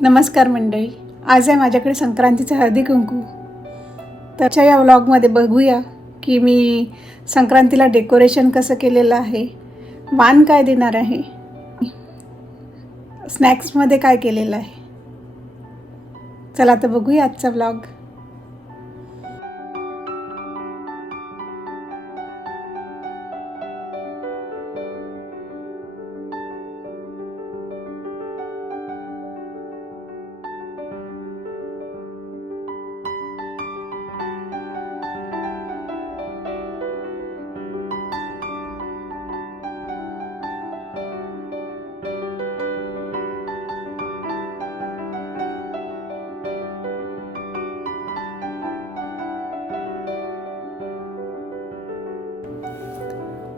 नमस्कार मंडळी, आज आहे माझ्याकडे संक्रांतीचं हळदी कुंकू. त्याच्या या व्लॉगमध्ये बघूया की मी संक्रांतीला डेकोरेशन कसं केलेलं आहे, वाण काय देणार आहे, स्नॅक्समध्ये काय केलेलं आहे. चला तर बघूया आजचा व्लॉग.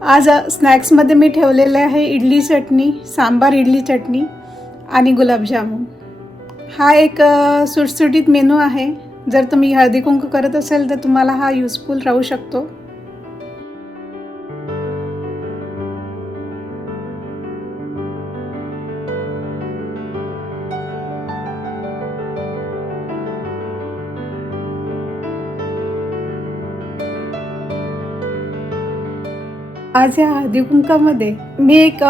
आज स्नॅक्समध्ये मी ठेवलेलं आहे इडली चटणी, सांबार इडली चटणी आणि गुलाबजामुन. हा एक सुटसुटीत मेनू आहे. जर तुम्ही हळदी कुंकू करत असेल तर तुम्हाला हा युजफुल राहू शकतो. आज या हळदी कुंकामध्ये मी एक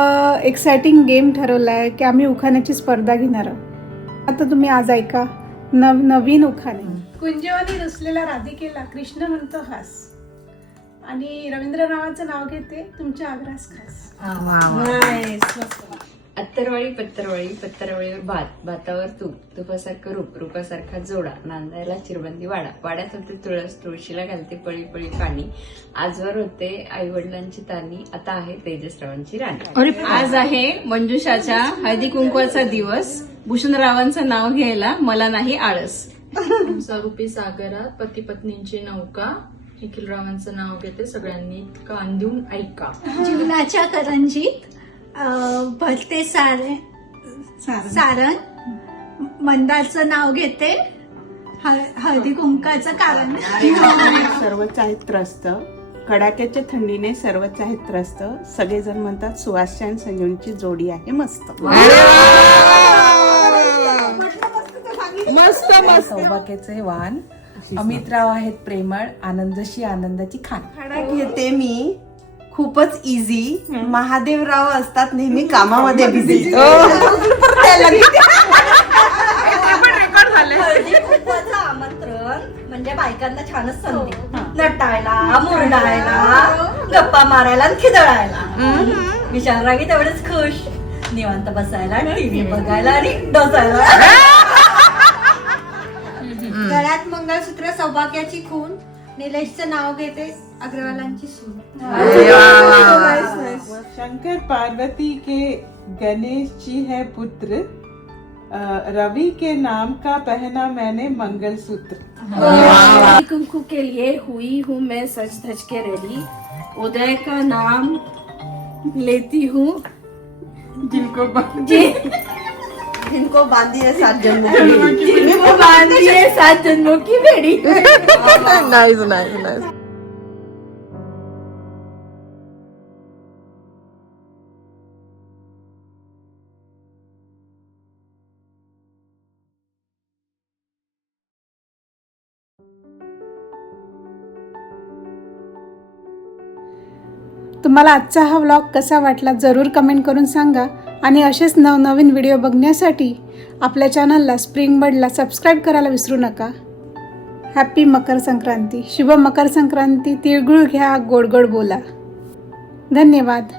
एक्साइटिंग गेम ठरवला आहे की आम्ही उखाण्याची स्पर्धा घेणार आहोत. आता तुम्ही आज ऐका नवीन उखाणे. कुंजवानी रुसलेल्या राधिकेला कृष्ण म्हणतो हास, आणि रवींद्रनाथांचं नाव घेते तुमच्या आग्रास खास. अत्तरवाळी पत्तरवाळी, पत्तरवाळीवर भात, भातावर तूप, तुपासारखं रूप, रूपासारखा जोडा, नांदायला चिरबंदी वाडा, वाड्यात होते तुळस, तुळशीला घालते पळी पळी पाणी, आजवर होते आई वडिलांची तानी, आता आहे तेजसरावांची राणी. आज आहे मंजुषाच्या हळदी कुंकवाचा दिवस. भूषणरावांचं नाव घ्यायला मला नाही आळस. स्वरूपी सागरात पती पत्नींची नौका, निखिलरावांचं नाव घेते सगळ्यांनी कान देऊन ऐका. जीवनाच्या करंजीत भरते सारण, मंदारचं नाव घेते हळदी कुंकाचं कारण. सर्वच आहेत त्रस्त, कडाक्याच्या थंडीने सर्वच आहेत त्रस्त, सगळेजण म्हणतात सुहासच्या आणि संजीवनीची जोडी आहे मस्त. मस्त मस्त. सौभाग्याचे वाण, अमितराव आहेत प्रेमळ, आनंदशी आनंदाची खाण. खाडा घेते मी खूपच इझी, महादेवराव असतात नेहमी कामामध्ये बिझी. हळदी कुंकवाचं आमंत्रण म्हणजे बायकांना छानच संधी, नटायला, मुरडायला, गप्पा मारायला आणि खिदळायला. विशाल रागी तेवढेच खुश, निवांत बसायला, टीव्ही बघायला आणि डोसायला. गळ्यात मंगळसूत्र, सौभाग्याची खून, निलेशचं नाव घेते अग्रवालांची सून. शंकर पार्वती के गणेश जी है पुत्र, रवि के नाम का पहना मैंने मंगलसूत्र. कुंकू के लिए हुई हूँ मैं सज धज के रेडी, उदय का नाम लेती हूँ जिनको जिनको बांधी है 7 जन्मों की. जिनको बांधी है 7 जन्मों की बेड़ी. Nice nice nice. तुम्हाला आजचा हा व्लॉग कसा वाटला जरूर कमेंट करून सांगा. आणि असेच नवनवीन व्हिडिओ बघण्यासाठी आपल्या चॅनलला स्प्रिंग बर्डला सबस्क्राईब करायला विसरू नका. हॅपी मकर संक्रांती, शुभ मकर संक्रांती. तिळगुळ घ्या, गोड गोड बोला. धन्यवाद.